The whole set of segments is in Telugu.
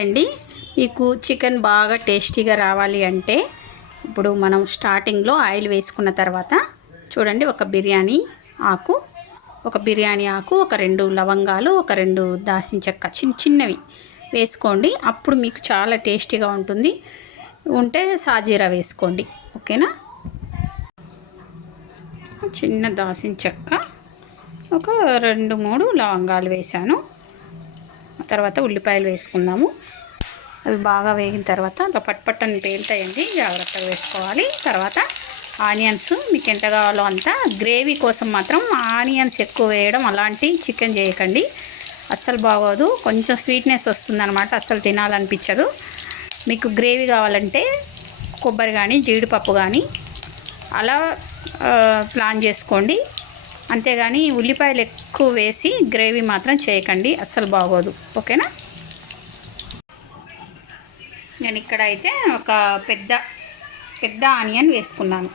అండి మీకు చికెన్ బాగా టేస్టీగా రావాలి అంటే ఇప్పుడు మనం స్టార్టింగ్లో ఆయిల్ వేసుకున్న తర్వాత చూడండి ఒక బిర్యానీ ఆకు ఒక 2 లవంగాలు ఒక 2 దాల్చిన చెక్క చిన్నవి వేసుకోండి. అప్పుడు మీకు చాలా టేస్టీగా ఉంటుంది. ఉంటే సాజీరా వేసుకోండి. ఓకేనా. చిన్న దాల్చిన చెక్క ఒక 2-3 లవంగాలు వేసాను. తర్వాత ఉల్లిపాయలు వేసుకుందాము. అవి బాగా వేగిన తర్వాత అలా పట్పట్టని పేలుతాయండి, జాగ్రత్తగా వేసుకోవాలి. తర్వాత ఆనియన్స్ మీకు ఎంత కావాలో అంత. గ్రేవీ కోసం మాత్రం ఆనియన్స్ ఎక్కువ వేయడం అలాంటి చికెన్ చేయకండి, అస్సలు బాగోదు. కొంచెం స్వీట్నెస్ వస్తుందన్నమాట, అస్సలు తినాలనిపించదు. మీకు గ్రేవీ కావాలంటే కొబ్బరి కానీ జీడిపప్పు కానీ అలా ప్లాన్ చేసుకోండి. అంతేగాని ఉల్లిపాయలు ఎక్కువ వేసి గ్రేవీ మాత్రం చేయకండి, అస్సలు బాగోదు. ఓకేనా. నేను ఇక్కడ అయితే ఒక పెద్ద ఆనియన్ వేసుకున్నాను.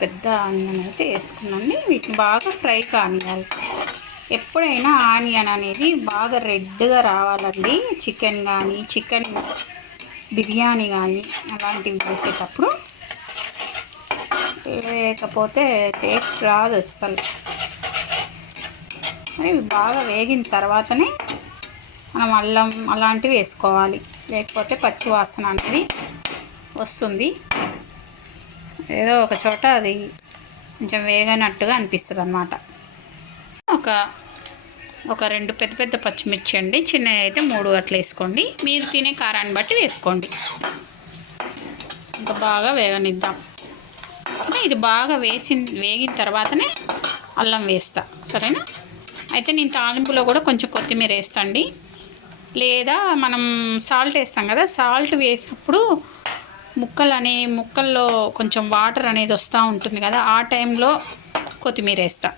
పెద్ద ఆనియన్ అయితే వేసుకున్నాను. వీటిని బాగా ఫ్రై కానియాలి. ఎప్పుడైనా ఆనియన్ అనేది బాగా రెడ్గా రావాలండి. చికెన్ కానీ చికెన్ బిర్యానీ కానీ అలాంటివి వేసేటప్పుడు, లేకపోతే టేస్ట్ రాదు అస్సలు. ఇవి బాగా వేగిన తర్వాతనే మనం అల్లం అలాంటివి వేసుకోవాలి, లేకపోతే పచ్చి వాసన అనేది వస్తుంది. ఏదో ఒక చోట అది కొంచెం వేగనట్టుగా అనిపిస్తుంది అన్నమాట. ఒక 2 పెద్ద పచ్చిమిర్చి అండి, చిన్నవి అయితే 3 అట్లా వేసుకోండి. మీరు తినే కారాన్ని బట్టి వేసుకోండి. ఇంకా బాగా వేగనిద్దాం. ఇది బాగా వేగిన తర్వాతనే అల్లం వేస్తా, సరేనా. అయితే నేను తాలింపులో కూడా కొంచెం కొత్తిమీర వేస్తాండి. లేదా మనం సాల్ట్ వేస్తాం కదా, సాల్ట్ వేసినప్పుడు ముక్కల్లో కొంచెం వాటర్ అనేది వస్తూ ఉంటుంది కదా, ఆ టైంలో కొత్తిమీర వేస్తా.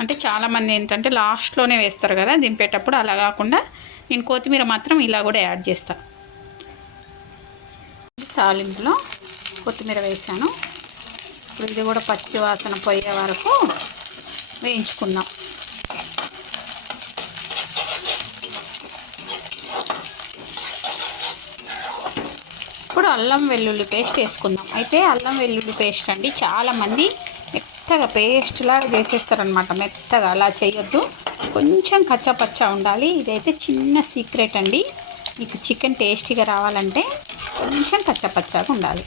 అంటే చాలామంది ఏంటంటే లాస్ట్లోనే వేస్తారు కదా దింపేటప్పుడు, అలా కాకుండా నేను కొత్తిమీర మాత్రం ఇలా కూడా యాడ్ చేస్తా. తాలింపులో కొత్తిమీర వేసాను. ఇప్పుడు ఇది కూడా పచ్చి వాసన పోయే వరకు వేయించుకుందాం. ఇప్పుడు అల్లం వెల్లుల్లి పేస్ట్ వేసుకుందాం. అయితే అల్లం వెల్లుల్లి పేస్ట్ అండి చాలామంది మెత్తగా పేస్ట్ లాగా చేసేస్తారనమాట. మెత్తగా అలా చేయొద్దు, కొంచెం కచ్చాపచ్చా ఉండాలి. ఇదైతే చిన్న సీక్రెట్ అండి. మీకు చికెన్ టేస్టీగా రావాలంటే కొంచెం కచ్చాపచ్చాగా ఉండాలి.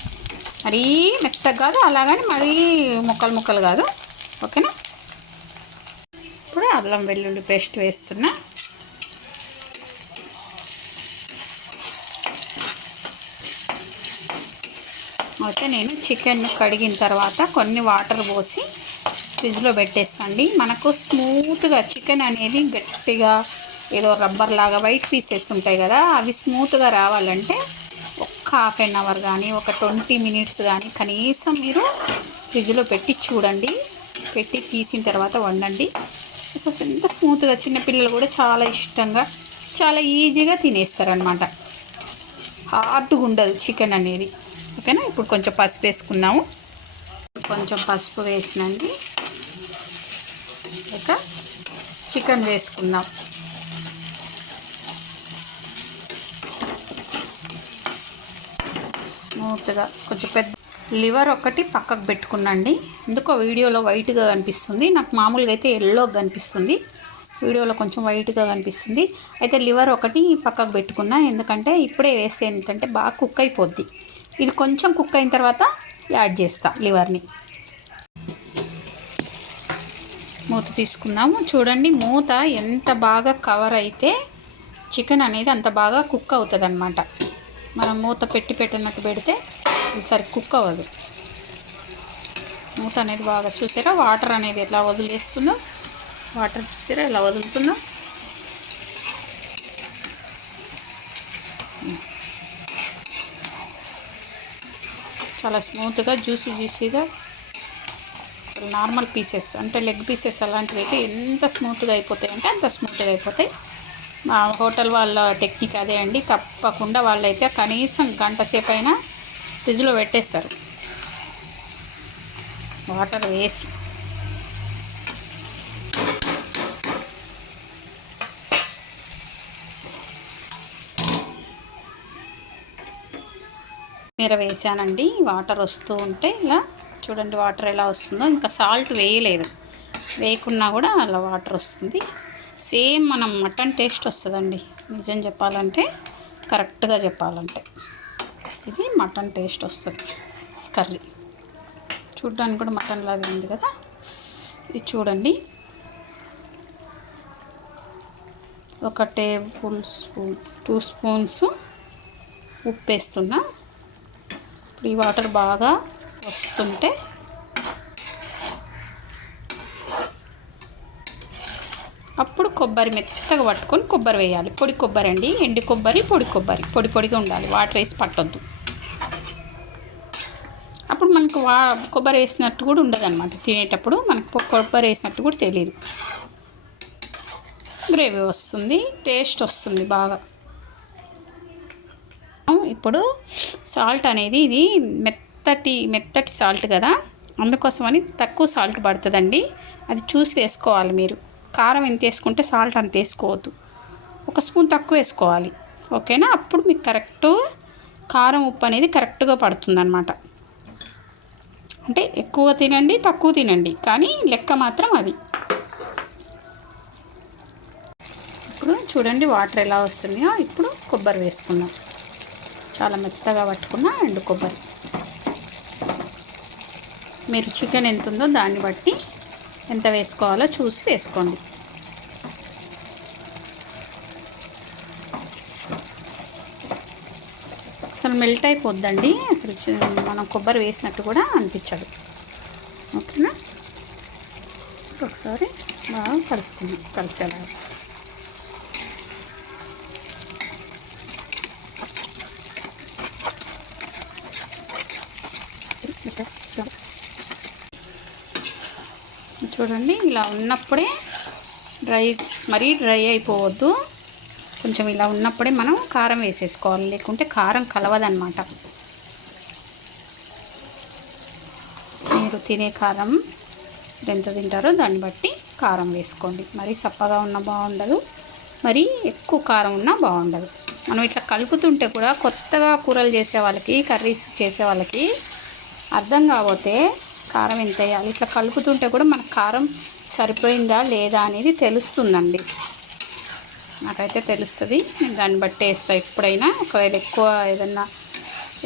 మరీ మెత్తగా కాదు, అలాగని మరీ ముక్కలు కాదు. ఓకేనా. ఇప్పుడు అల్లం వెల్లుల్లి పేస్ట్ వేస్తున్నా. అయితే నేను చికెన్ కడిగిన తర్వాత కొన్ని వాటర్ పోసి ఫ్రిడ్జ్లో పెట్టేస్తాండి. మనకు స్మూత్గా చికెన్ అనేది గట్టిగా ఏదో రబ్బర్ లాగా వైట్ పీసెస్ ఉంటాయి కదా, అవి స్మూత్గా రావాలంటే ఒక ½ an hour కానీ ఒక 20 minutes కానీ కనీసం మీరు ఫ్రిడ్జ్లో పెట్టి చూడండి. పెట్టి తీసిన తర్వాత వండండి. అసలు ఎంత స్మూత్గా, చిన్నపిల్లలు కూడా చాలా ఇష్టంగా చాలా ఈజీగా తినేస్తారనమాట. హార్డ్గా ఉండదు చికెన్ అనేది. ఓకేనా. ఇప్పుడు కొంచెం పసుపు వేసుకున్నాము. కొంచెం పసుపు వేసినండి. ఇక చికెన్ వేసుకుందాం. స్మూత్గా కొంచెం పెద్ద లివర్ ఒకటి పక్కకు పెట్టుకున్నాండి. ఎందుకో వీడియోలో వైట్గా కనిపిస్తుంది, నాకు మామూలుగా అయితే ఎల్లో కనిపిస్తుంది, వీడియోలో కొంచెం వైట్గా కనిపిస్తుంది. అయితే లివర్ ఒకటి పక్కకు పెట్టుకున్నా, ఎందుకంటే ఇప్పుడే వేస్తే ఏంటంటే బాగా కుక్ అయిపోద్ది. ఇది కొంచెం కుక్ అయిన తర్వాత యాడ్ చేస్తా లివర్ని. మూత తీసుకుందాము. చూడండి మూత ఎంత బాగా కవర్ అయితే చికెన్ అనేది అంత బాగా కుక్ అవుతుంది అన్నమాట. మనం మూత పెట్టినట్టు పెడితే సరి కుక్ అవ్వదు. మూత అనేది బాగా చూసారా, వాటర్ అనేది ఎట్లా వదిలేస్తుందో, వాటర్ చూసారా ఎలా వదులుతుందో. చాలా స్మూత్గా జ్యూసీగా, అసలు నార్మల్ పీసెస్ అంటే లెగ్ పీసెస్ అలాంటివి అయితే ఎంత స్మూత్గా అయిపోతాయి అంటే అంత స్మూత్గా అయిపోతాయి. మా హోటల్ వాళ్ళ టెక్నిక్ అదే అండి. తప్పకుండా వాళ్ళైతే కనీసం గంట సేపు అయినా ఫ్రిడ్జ్లో పెట్టేస్తారు వాటర్ వేసి. కొత్తిమీర వేసానండి. వాటర్ వస్తూ ఉంటే ఇలా చూడండి వాటర్ ఎలా వస్తుందో. ఇంకా సాల్ట్ వేయలేదు, వేయకున్నా కూడా అలా వాటర్ వస్తుంది. సేమ్ మనం మటన్ టేస్ట్ వస్తుందండి నిజం చెప్పాలంటే, కరెక్ట్గా చెప్పాలంటే ఇది మటన్ టేస్ట్ వస్తుంది కర్రీ. చూడ్డానికి కూడా మటన్ లాగా ఉంది కదా. ఇది చూడండి, ఒక టేబుల్ స్పూన్ 2 స్పూన్స్ ఉప్పు వేస్తున్నా. ఇప్పుడు ఈ వాటర్ బాగా వస్తుంటే అప్పుడు కొబ్బరి మెత్తగా పట్టుకొని కొబ్బరి వేయాలి. పొడి కొబ్బరి అండి, ఎండు కొబ్బరి, పొడి కొబ్బరి, పొడి పొడిగా ఉండాలి, వాటర్ వేసి పట్టొద్దు. అప్పుడు మనకు కొబ్బరి వేసినట్టు కూడా ఉండదు అనమాట. తినేటప్పుడు మనకు కొబ్బరి వేసినట్టు కూడా తెలియదు. గ్రేవీ వస్తుంది, టేస్ట్ వస్తుంది బాగా. ఇప్పుడు సాల్ట్ అనేది ఇది మెత్తటి సాల్ట్ కదా, అందుకోసమని తక్కువ సాల్ట్ పడుతుందండి. అది చూసి వేసుకోవాలి మీరు. కారం ఎంత వేసుకుంటే సాల్ట్ అంత వేసుకోవద్దు, 1 స్పూన్ తక్కువ వేసుకోవాలి. ఓకేనా? అప్పుడు మీకు కరెక్ట్ కారం ఉప్పు అనేది కరెక్ట్గా పడుతుంది అన్నమాట. అంటే ఎక్కువ తినండి తక్కువ తినండి, కానీ లెక్క మాత్రం అది. ఇప్పుడు చూడండి వాటర్ ఎలా వస్తున్నాయో. ఇప్పుడు కొబ్బరి వేసుకున్నాం, చాలా మెత్తగా పట్టుకున్న ఎండు కొబ్బరి. మీరు చికెన్ ఎంత ఉందో దాన్ని బట్టి ఎంత వేసుకోవాలో చూసి వేసుకోండి. అసలు మెల్ట్ అయిపోద్దండి, అసలు మనం కొబ్బరి వేసినట్టు కూడా అనిపించదు. ఓకేనా? ఒకసారి బాగా కలుపుకుందాం కలిసేలా. చూడండి ఇలా ఉన్నప్పుడే మరీ డ్రై అయిపోవద్దు. కొంచెం ఇలా ఉన్నప్పుడే మనం కారం వేసేసుకోవాలి, లేకుంటే కారం కలవదన్నమాట. మీరు తినే కారం ఎంత తింటారో దాన్ని బట్టి కారం వేసుకోండి. మరీ సప్పగా ఉన్నా బాగుండదు, మరీ ఎక్కువ కారం ఉన్నా బాగుండదు. మనం ఇట్లా కలుపుతుంటే కూడా కొత్తగా కూరలు చేసే వాళ్ళకి, కర్రీస్ చేసే వాళ్ళకి అర్థం కాకపోతే కారం ఎంత వేయాలి, ఇట్లా కలుపుతుంటే కూడా మనకు కారం సరిపోయిందా లేదా అనేది తెలుస్తుందండి. నాకైతే తెలుస్తుంది, నేను దాన్ని బట్టి వేస్తాను ఎప్పుడైనా. ఒకవేళ ఎక్కువ ఏదన్నా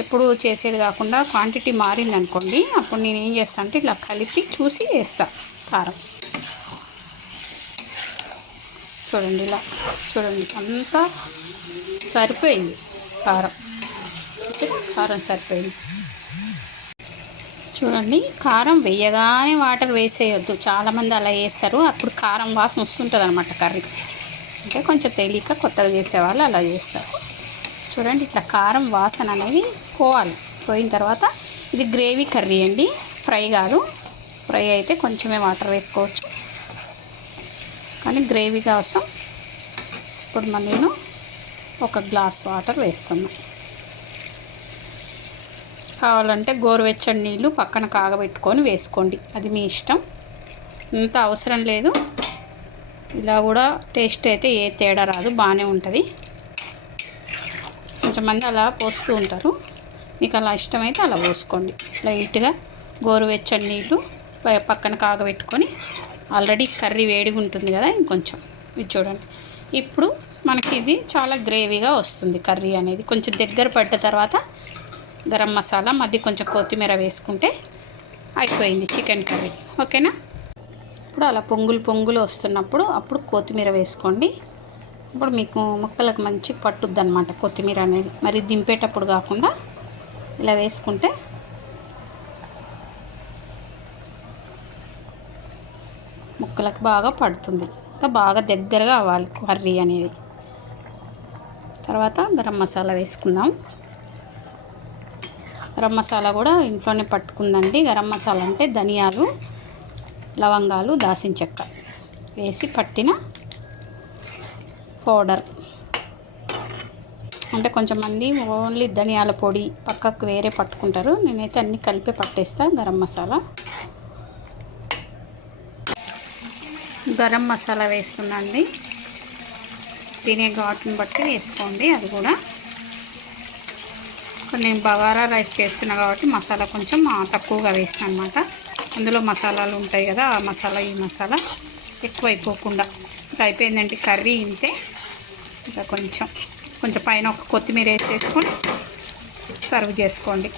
ఎప్పుడు చేసేది కాకుండా క్వాంటిటీ మారిందనుకోండి, అప్పుడు నేను ఏం చేస్తాను అంటే ఇట్లా కలిపి చూసి వేస్తాను కారం. చూడండి ఇలా చూడండి అంతా సరిపోయింది కారం. కారం సరిపోయింది. చూడండి కారం వేయగానే వాటర్ వేసేయొద్దు, చాలామంది అలా వేస్తారు, అప్పుడు కారం వాసన వస్తుంటుంది అనమాట కర్రీ. అంటే కొంచెం తెలియక కొత్తగా చేసేవాళ్ళు అలా చేస్తారు. చూడండి ఇట్లా కారం వాసన అనేది పోవాలి. పోయిన తర్వాత ఇది గ్రేవీ కర్రీ అండి, ఫ్రై కాదు. ఫ్రై అయితే కొంచెమే వాటర్ వేసుకోవచ్చు, కానీ గ్రేవీ కోసం ఇప్పుడు నేను 1 గ్లాస్ వాటర్ వేస్తున్నాను. కావాలంటే గోరువెచ్చని నీళ్ళు పక్కన కాగబెట్టుకొని వేసుకోండి, అది మీ ఇష్టం. అంత అవసరం లేదు. ఇలా కూడా టేస్ట్ అయితే ఏ తేడా రాదు, బాగానే ఉంటుంది. కొంతమంది అలా పోస్తూ ఉంటారు, మీకు అలా ఇష్టమైతే అలా పోసుకోండి. లైట్గా గోరువెచ్చని నీళ్ళు పక్కన కాగబెట్టుకొని, ఆల్రెడీ కర్రీ వేడిగా ఉంటుంది కదా ఇంకొంచెం. ఇది చూడండి, ఇప్పుడు మనకి ఇది చాలా గ్రేవీగా వస్తుంది కర్రీ అనేది. కొంచెం దగ్గర పడ్డ తర్వాత గరం మసాలా మధ్య కొంచెం కొత్తిమీర వేసుకుంటే అయిపోయింది చికెన్ కర్రీ. ఓకేనా? ఇప్పుడు అలా పొంగులు వస్తున్నప్పుడు అప్పుడు కొత్తిమీర వేసుకోండి. ఇప్పుడు మీకు ముక్కలకు మంచి పట్టుద్ది అనమాట కొత్తిమీర అనేది. మరి దింపేటప్పుడు కాకుండా ఇలా వేసుకుంటే ముక్కలకు బాగా పడుతుంది. ఇంకా బాగా దగ్గరగా అవ్వాలి కర్రీ అనేది. తర్వాత గరం మసాలా వేసుకుందాం. గరం మసాలా కూడా ఇంట్లోనే పట్టుకుందండి. గరం మసాలా అంటే ధనియాలు, లవంగాలు, దాల్చిన చెక్క వేసి పట్టిన పౌడర్. అంటే కొంచెం మంది ఓన్లీ ధనియాల పొడి పక్కకు వేరే పట్టుకుంటారు, నేనైతే అన్నీ కలిపి పట్టేస్తాను. గరం మసాలా, గరం మసాలా వేస్తున్నాండి. తినే ఘాటుని బట్టి వేసుకోండి. అది కూడా నేను బగారా రైస్ చేస్తున్నా కాబట్టి మసాలా కొంచెం తక్కువగా వేస్తాను అనమాట. అందులో మసాలాలు ఉంటాయి కదా, ఆ మసాలా ఈ మసాలా ఎక్కువ అయిపోకుండా ఇంకా అయిపోయిందంటే కర్రీ ఇంతే. ఇంకా కొంచెం పైన ఒక కొత్తిమీర వేసేసుకొని సర్వ్ చేసుకోండి.